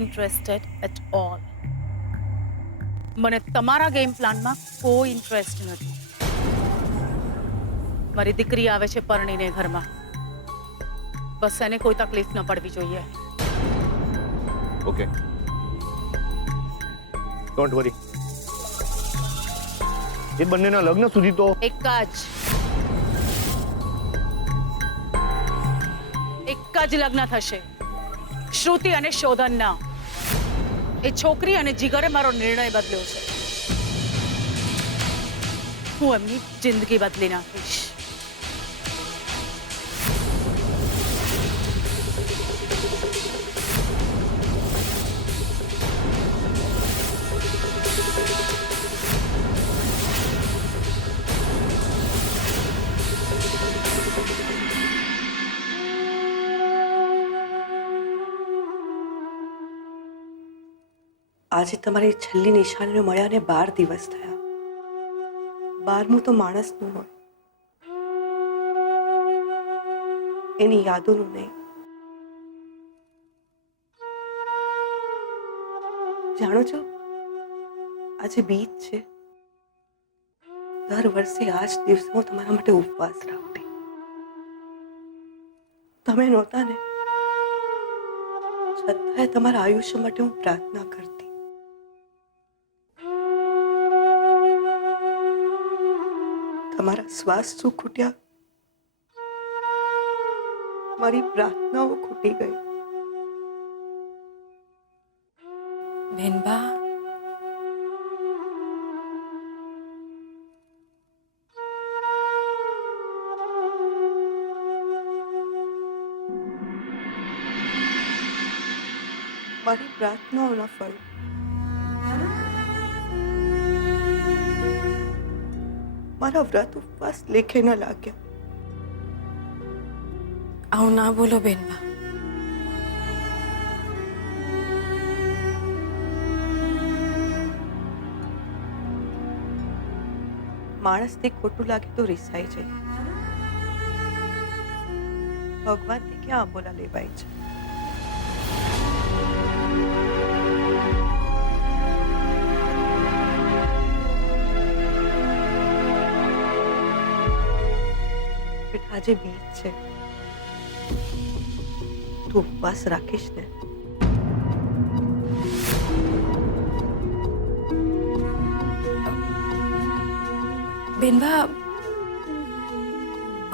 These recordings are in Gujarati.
Interested at all. મને તમારા ગેમ પ્લાનમાં કોઈ ઇન્ટરેસ્ટ નથી. મારી દીકરી આવે છે પરણીને ઘરમાં, બસ એને કોઈ તકલીફ ન પડવી જોઈએ. Okay, don't worry. એ બંનેના લગ્ન સુધી તો એક જ લગ્ન થશે, શ્રુતિ અને શોધનના. એ છોકરી અને જીગરે મારો નિર્ણય બદલ્યો છે. હું એમની જિંદગી બદલી નાખીશ. આજે તમારી છેલ્લી નિશાનીને મળ્યાને 12 દિવસ થયા. 12મું તો માણસનું હોય, એની યાદોનું નહીં. જાણો છો, આજે બીજ છે. દર વર્ષે આ જ દિવસે હું તમારા માટે ઉપવાસ રાખતી. તમે નહોતા ને, છતાંય તમારા આયુષ્ય માટે હું પ્રાર્થના કરતી. તમારા શ્વાસ શું ખૂટ્યા, મારી પ્રાર્થનાઓ ખૂટી ગઈ. બેનબા, મારી પ્રાર્થનાઓના ફળ મારા વ્રત ઉપવાસ લેખે ન લાગ્યા. આવું ના બોલો બેનબા. માણસને ખોટું લાગે તો રિસાઈ જાય. ભગવાનને ક્યાં આંબોલા લેવાય છે. આજે બીજ છે, તું ઉપવાસ રાખીશ ને? બેનબા,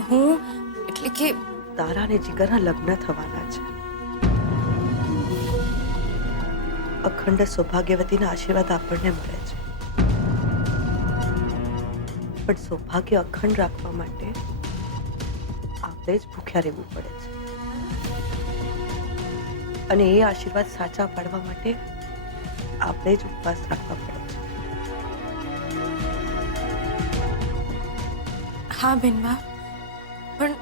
હું એટલે કે તારા અને જીગરના લગ્ન થવાના છે. અખંડ સૌભાગ્યવતીના આશીર્વાદ આપણને મળે છે, પણ સૌભાગ્ય અખંડ રાખવા માટે આપણે જ ભૂખ્યા રહેવું પડે છે. અને એ આશીર્વાદ સાચા પાડવા માટે આપણે જ ઉપવાસ રાખવા પડે છે. હા બેનબા, પણ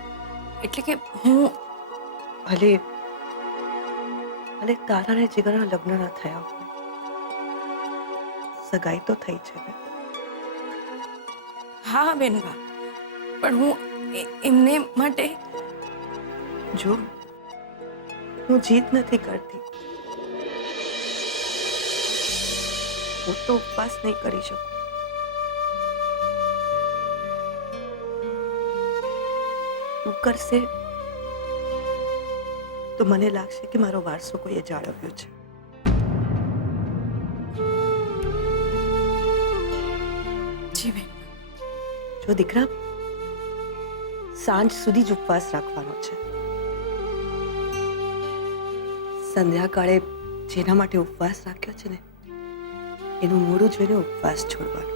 એટલે કે હું ભલે તારા અને જીગરના લગ્ન ન થયા હોય, સગાઈ તો થઈ છે ને. હા બેનબા, પણ હું એમને માટે જો હું જીદ નથી કરતી. હું તો ઉપવાસ નહીં કરી શકું. તું કરશે તો મને લાગશે કે મારો વારસો કોઈએ જાળવ્યો છે. જી બેન. જો દીકરા, સાંજ સુધી જ ઉપવાસ રાખવાનો છે. સંધ્યાકાળે જેના માટે ઉપવાસ રાખ્યો છે ને, એનું મોઢું જોઈને ઉપવાસ છોડવાનો.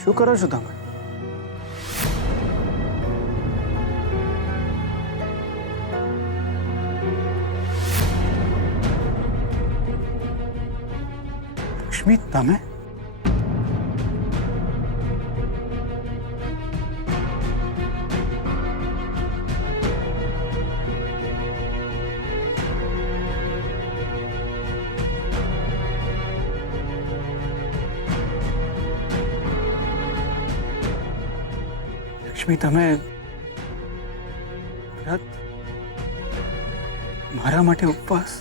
શું કરો છો તમે? લક્ષ્મી, તમે? રશ્મિ, તમે વ્રત, મારા માટે ઉપવાસ?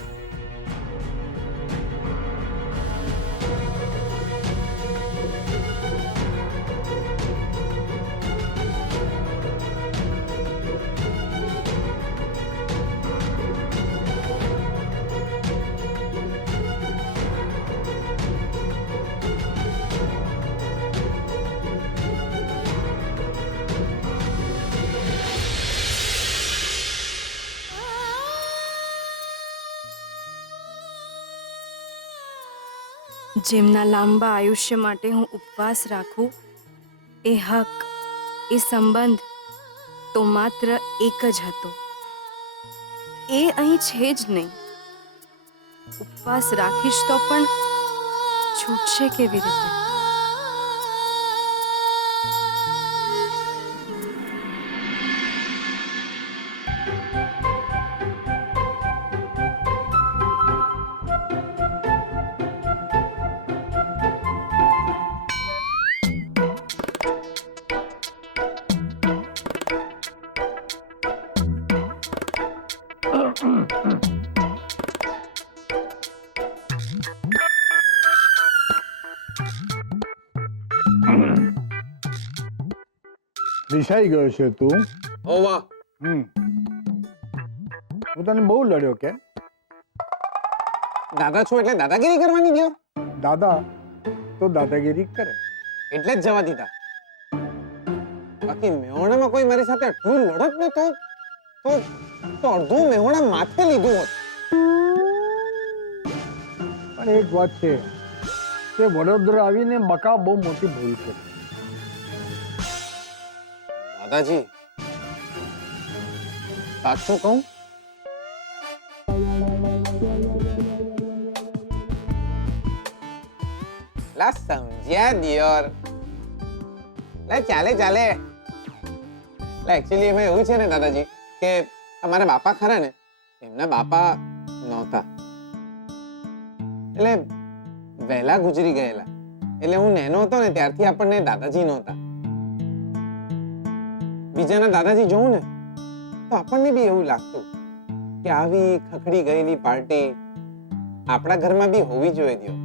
જેમના લાંબા આયુષ્ય માટે હું ઉપવાસ રાખું, એ હક, એ સંબંધ તો માત્ર એક જ હતો. એ અહીં છે જ નહીં. ઉપવાસ રાખીશ તો પણ છૂટશે કેવી રીતે? રિસાઈ ગયો છે તું? ઓ વાહ, હું તને બહુ લડ્યો કે? દાદા છો એટલે દાદાગીરી કરવાની દો? દાદા તો દાદાગીરી કરે. એટલે જ જવા દીધા. બાકી મેહોણામાં કોઈ મારી સાથે આટલું લડત ને તો અડધું મેહોણા માથે લીધું હોત. પણ એક વાત છે કે વડોદરા આવીને બકા બહુ મોટી ભૂલ કરી. દાદાજી, સાચું કહું? લા સમજ્યા દિયોર. લા ચાલે ચાલે. લા એકચ્યુઅલી એમાં એવું છે ને દાદાજી કે અમારા બાપા ખરા ને, એમના બાપા નહોતા એટલે વહેલા ગુજરી ગયેલા. એટલે હું નાનો હતો ને ત્યારથી આપણને દાદાજી નહોતા. બીજાના દાદાજી જોઉં ને તો આપણને બી એવું લાગતું કે આવી ખખડી ગયેલી પાર્ટી આપણા ઘરમાં બી હોવી જોઈએ દિયો.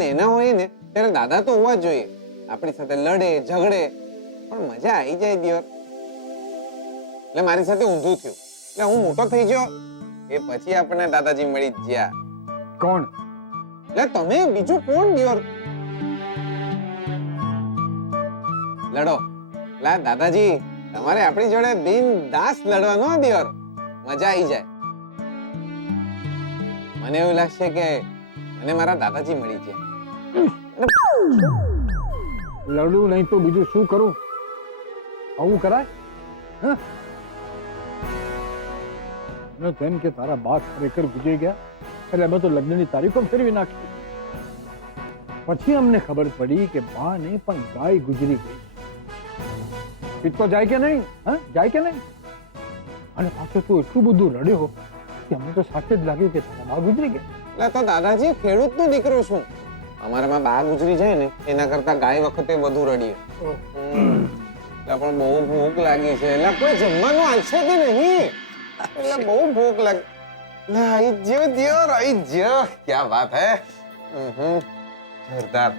લેના હોય ને ત્યારે દાદા તો હોવા જ જોઈએ, આપણી સાથે લડે ઝઘડે પણ મજા આવી જાય દિયો. એટલે મારી સાથે ઊંધું થયું. એટલે હું મોટો થઈ ગયો એ પછી આપણને દાદાજી મળી જ ગયા. કોણ? એટલે તમે, બીજું કોણ દિયોર? લડો. લા દાદાજી, તમારે આપણી જોડે બિનદાસ લડવાનો દિયોર, મજા આવી જાય. મને એવું લાગશે કે મને મારા દાદાજી મળી ગયા. લડવું નહીં તો બીજું શું કરું? આવું કરાય? હા? અને તેમ કે તારા બા ખરેખર ગુજરી ગયા એટલે અમે તો લગ્નની તારીખો ફેરવી નાખી. પછી અમને ખબર પડી કે બા ને પણ ગાય ગુજરી ગઈ. પિત્ત તો જાય કે નહીં? હા, જાય કે નહીં? અને પાછો તું એટલું બધું રડ્યો કે અમને તો સાચે જ લાગ્યું કે તારા બા ગુજરી ગયા. એટલે તો દાદાજી, ખેડૂતનો દીકરો છું. અમારામાં બા ગુજરી જાય ને એના કરતા ગાય વખતે વધુ રડીએ. પણ બહુ ભૂખ લાગી છે. એટલે કોઈ જમવાનું આવશે કે નહીં? એટલે બહુ ભૂખ લાગી. આઈ જ્યો દિયોર, આઈ જ્યો. ક્યા વાત હે. જોરદાર.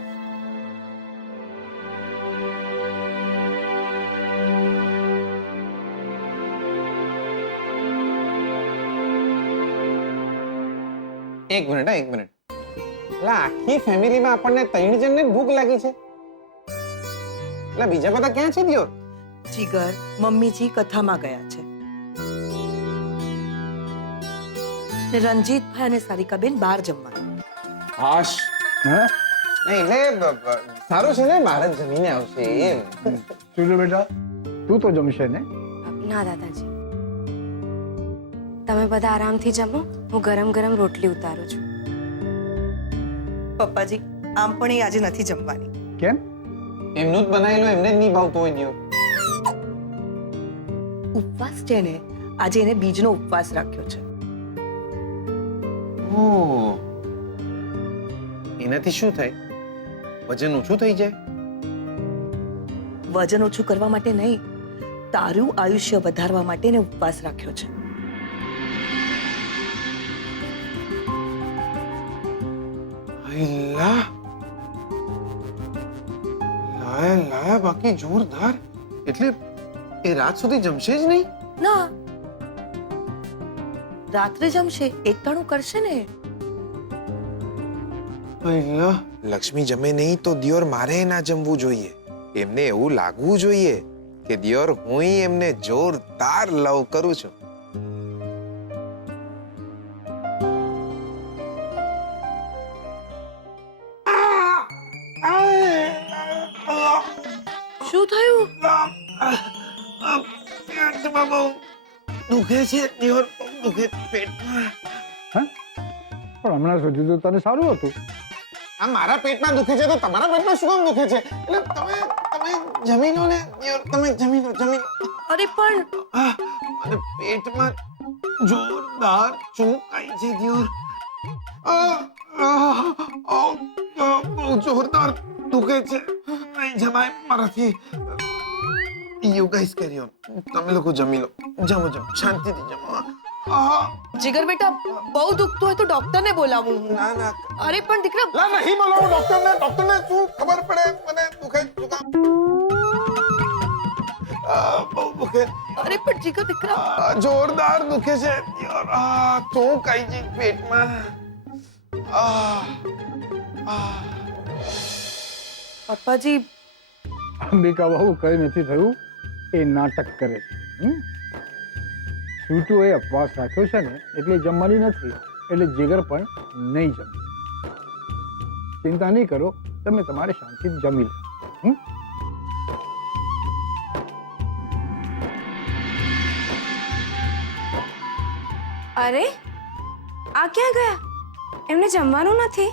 એક મિનિટ. એટલે આખી ફેમિલીમાં આપણને 3 જણને ભૂખ લાગી છે. એટલે બીજા બધા ક્યાં છે દિયોર? જીગર, મમ્મીજી કથામાં ગયા છે ને રંજીતભાઈ અને સારિકાબેન બહાર જમવા. હાશ. હા? નહીં એટલે સારું છે ને, બહાર જ જમીને આવશે એમ. સુજો બેટા, તું તો જમશે ને? ના દાદાજી, તમે બધા આરામથી જમો. હું ગરમ ગરમ રોટલી ઉતારું છું. પપ્પાજી, આમ પણ એ આજે નથી જમવાની. કેમ? એમનું જ બનાવેલું એમને જ નહીં ભાવતું હોય દિયોર. ઉપવાસ છે ને, આજે એને બીજનો ઉપવાસ રાખ્યો છે. ઓહ, એનાથી શું થાય? વજન ઓછું થઈ જાય? વજન ઓછું કરવા માટે નહીં, તારું આયુષ્ય વધારવા માટે એને ઉપવાસ રાખ્યો છે. અલ્લાહ, લાયા બાકી જોરદાર. એટલે એ રાત સુધી જમશે જ નહીં? ના, રાત્રે જમશે, એકટાણું કરશે ને. અલ્લાહ, લક્ષ્મી જમે નહીં તો દિયોર મારે ના જમવું જોઈએ. એમને એવું લાગવું જોઈએ કે દિયોર હું એમને જોરદાર લવ કરું છું. શું થયું? પેટમાં બહુ દુખે છે દિયોર, બહુ દુખે પેટમાં. પણ હમણાં સુધી તો તને સારું હતું. આ મારા પેટમાં દુખે છે તો તમારા પેટમાં શું કામ દુખે છે? એટલે તમે જમી લો ને દિયોર, તમે જમી લો. અરે પણ અને પેટમાં જોરદાર ચૂક આવી છે દિયોર. બહુ જોરદાર દુખે છે, નહીં જમાય મારાથી. યુ ગાઈસ કેરી ઓન, તમે લોકો જમી લો. જમો શાંતિથી જમો. જીગર બેટા, બહુ દુખતું હોય તો ડોક્ટરને બોલાવું. ના ના, અરે પણ દીકરા, લા નહીં બોલાવો ડોક્ટરને. ડોક્ટરને શું ખબર પડે મને દુખે જુકામ. બહુ દુખે. અરે પણ જીગર દીકરા, જોરદાર દુખે છે યાર. ચૂક આવી છે પેટમાં. પપ્પાજી, અંબિકા બહુ કઈ નથી થયું, એ નાટક કરે છે. છૂટું એ ઉપવાસ રાખ્યો છે ને એટલે જમવાની નથી, એટલે જીગર પણ નહીં જમે. ચિંતા નહીં કરો, તમે તમારે શાંતિથી જમી લો. અરે આ ક્યાં ગયા? એમને જમવાનું નથી?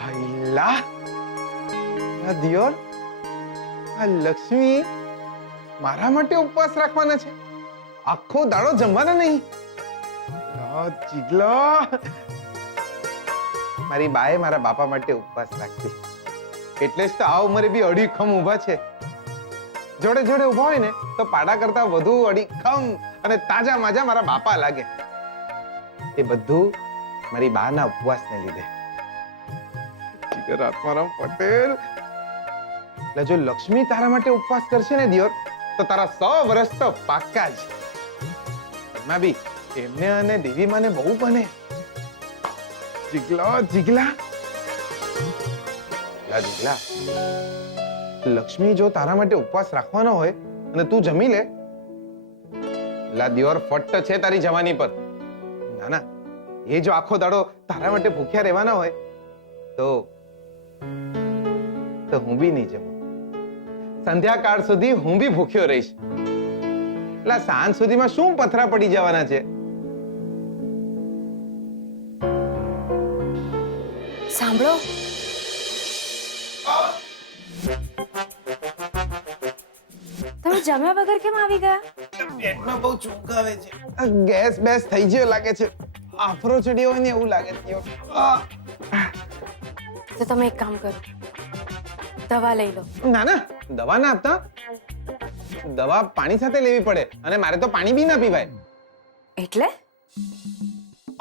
હૈલા, આ દિયોર, આ લક્ષ્મી મારા માટે ઉપવાસ રાખવાના છે? આખો દાડો જમવાના નહીં? જીગલો, મારી બાએ મારા બાપા માટે ઉપવાસ રાખી, એટલે જ તો આ ઉંમરે બી અડીખમ ઊભા છે. જોડે જોડે ઊભા હોય ને તો પાડા કરતા વધુ અડીખમ અને તાજા માજા મારા બાપા લાગે. એ બધું મારી બાના ઉપવાસને લીધે. જીગર આત્મારામ પટેલ, એટલે જો લક્ષ્મી તારા માટે ઉપવાસ કરશે ને દિયોર, તો તારા 100 વર્ષ તો પાક્કા જ. એમાં બી એમને અને દેવી માને બહુ બને. જીગલા જીગલા જીગલા, લક્ષ્મી જો તારા માટે ઉપવાસ રાખવાનો હોય અને તું જમી લે, લા દિયોર ફટ્ટ છે તારી જવાની પર. ના ના, એ જો આખો દાડો તારા માટે ભૂખ્યા રહેવાના હોય તો હું બી નહીં જમું. સંધ્યાકાળ સુધી હું બી ભૂખ્યો રહીશ. એટલે સાંજ સુધીમાં શું પથરા પડી જવાના છે? સાંભળો, તમે જમ્યા વગર કેમ આવી ગયા? પેટમાં બહુ ચૂક આવે છે. ગેસ બેસ થઈ ગયો લાગે છે. આફરો ચડ્યો હોય ને એવું લાગે છે. તો તમે એક કામ કરો, દવા લઈ લો. ના ના, દવા ના આપતા. દવા પાણી સાથે લેવી પડે અને મારે તો પાણી બી ના પીવાય. એટલે?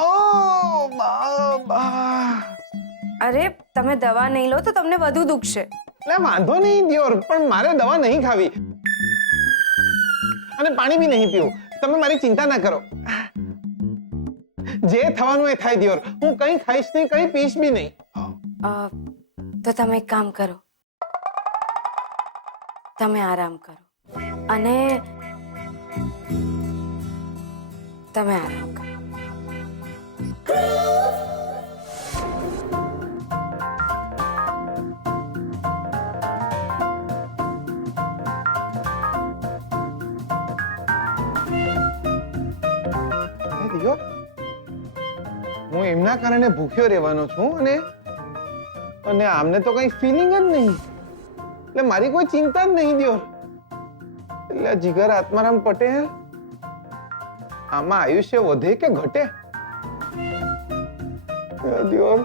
ઓ બાબા, અરે તમે દવા નહીં લો તો તમને વધુ દુખશે. એટલે વાંધો નહીં દિયોર, પણ મારે દવા નહીં ખાવી અને પાણી બી નહીં પીવું. તમે મારી ચિંતા ના કરો. જે થવાનું એ થાય દિયોર. હું કંઈ ખાઈશ નહીં, કંઈ પીશ બી નહીં. તો તમે એક કામ કરો, તમે આરામ કરો અને તમે આરામ કરો. દિયોર, હું એમના કારણે ભૂખ્યો રહેવાનો છું અને આમને તો કઈ ફીલિંગ જ નહીં, એટલે મારી કોઈ ચિંતા જ નહીં દિયોર. એટલે જીગર આત્મારામ પટેલ, આમાં આયુષ્ય વધે કે ઘટે? દિયોર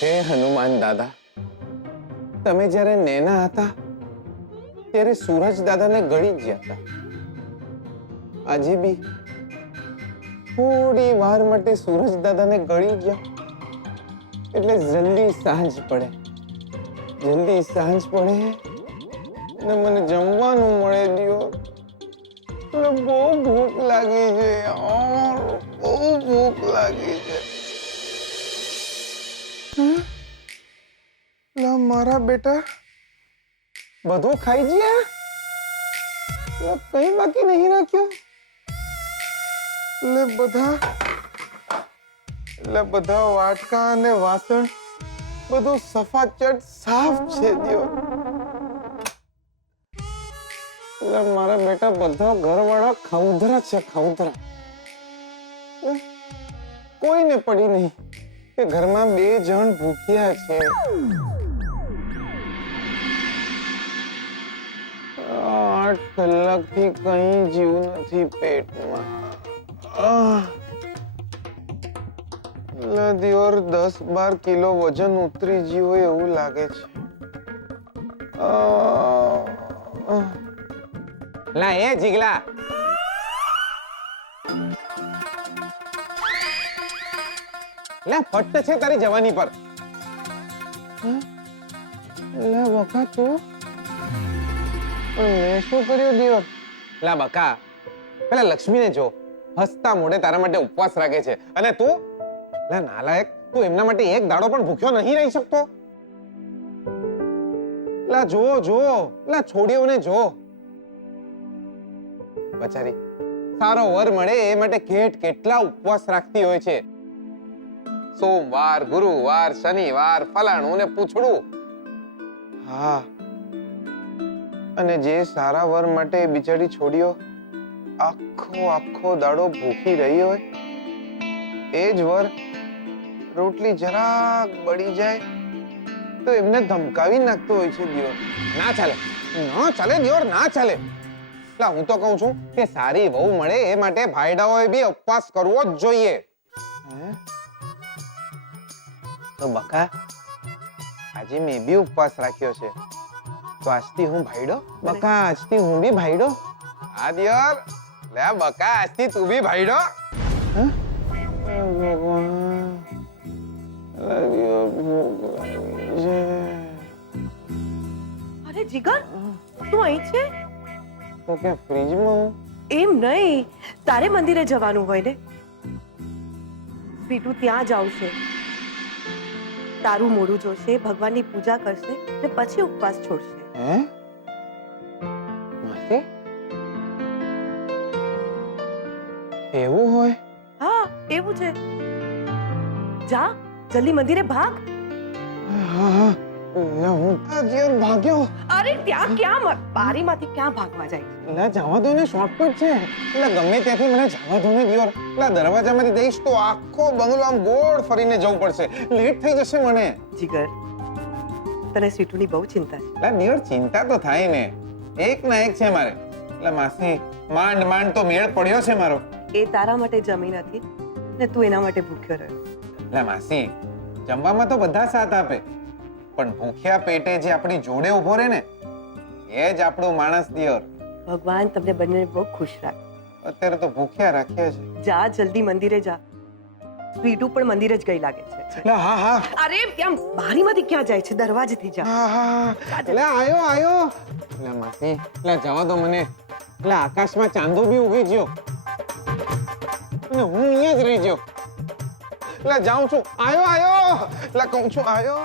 હે હનુમાન દાદા, તમે જ્યારે નેના હતા ત્યારે સૂરજ દાદાને ગળી ગયા હતા. આજે બી થોડી વાર માટે સૂરજ દાદાને ગળી ગયા એટલે જલ્દી સાંજ પડે ને મને જમવાનું મળે દિયો. એટલે બહુ ભૂખ લાગી છે યાર, બહુ ભૂખ લાગી છે. લા મારા બેટા બધું ખાઈ ગયા? લા કઈ બાકી નહીં રાખ્યો? બધા વાટકા અને વાસણ બધું સફાચટ સાફ છે દિયો. એટલે મારા બેટા બધા ઘરવાળા ખાઉધરા છે, ખાઉધરા. કોઈને પડી નહીં કે ઘરમાં 2 જણ ભૂખ્યા છે. 8 કલાકથી કઈ જીવ નથી પેટમાં. દિયોર 10-12 કિલો વજન ઉતરી ગયું હોય એવું લાગે છે. લા એ જીગલા, લા ફટ છે તારી જવાની પર. લા બકા તું મેં શું કર્યું દિયોર? લા બકા પેલા લક્ષ્મીને જો, હસતા મોઢે તારા માટે ઉપવાસ રાખે છે અને તું લા નાલાયક, તું એમના માટે એક દાડો પણ ભૂખ્યો નહીં રહી શકતો? લા જો લા છોડીઓને જો, બચારી સારો વર મળે એ માટે કેટલા ઉપવાસ રાખતી હોય છે. સોમવાર, ગુરુવાર, શનિવાર, ફલાણું ને પૂછડું. હા, અને જે સારા વર માટે બિચારી છોડીઓ આખો દાડો ભૂખી રહી હોય, એ જ વર રોટલી જરાક બળી જાય તો એમને ધમકાવી નાખતો હોય છે દિયોર. ના ચાલે દિયોર, ના ચાલે. લા હું તો કહું છું કે સારી વહુ મળે એ માટે ભાઈડાઓએ બી ઉપવાસ કરવો જ જોઈએ. તો બકા આજે મેં બી ઉપવાસ રાખ્યો છે, તો આજથી હું ભાઈડો. બકા આજથી હું બી ભાઈડો. હા દિયોર, લે બકા આજથી તું બી ભાઈડો. અરે જીગર, તું અહીં છે? તો કે ફ્રીજમાં એમ નહીં, તારે મંદિરે જવાનું હોય ને. પીટુ ત્યાં જ આવશે, તારું મોઢું જોશે, ભગવાનની પૂજા કરશે ને પછી ઉપવાસ છોડશે. હે માસી, એવું હોય? હા એવું છે. જા જલ્દી મંદિરે ભાગ. હા હું દિયોર ભાગ્યો. અરે ત્યાં ક્યાં, બારીમાંથી ક્યાં ભાગવા જાય? લા જવા દો ને, શોર્ટકટ છે. એટલે ગમે ત્યાંથી મને જવા દો ને દિયોર. એટલે દરવાજામાંથી જઈશ તો આખો બંગલો આમ ગોળ ફરીને જવું પડશે, લેટ થઈ જશે મને. જીગર, તને સીટુની બહુ ચિંતા છે. લા દિયોર ચિંતા તો થાય ને, એક ના એક છે મારે. એટલે માસી માંડ તો મેળ પડ્યો છે મારો. એ તારા માટે જમી નથી ને તું એના માટે ભૂખ્યો રહ્યો. એટલે માસી જમવામાં તો બધા સાથ આપે, પણ ભૂખ્યા પેટે જે આપણી જોડે ઉભો રહે ને એ જ આપણો માણસ દિયોર. ભગવાન તમને બંને બહુ ખુશ રાખે. અત્યારે તો ભૂખ્યા રાખ્યા છે. જા જલ્દી મંદિરે જા. સ્વીટુ પણ મંદિરે જ ગઈ લાગે છે. હા અરે ત્યાં બારીમાંથી ક્યાં જાય છે? દરવાજેથી જા. હા એટલે આયો. એટલે માસી એટલે જવા દો મને. એટલે આકાશમાં ચાંદો બી ઉગી ગયો અને હું અહીંયા જ રહી ગયો. એટલે જાઉં છું. આયો એટલે કહું છું આયો.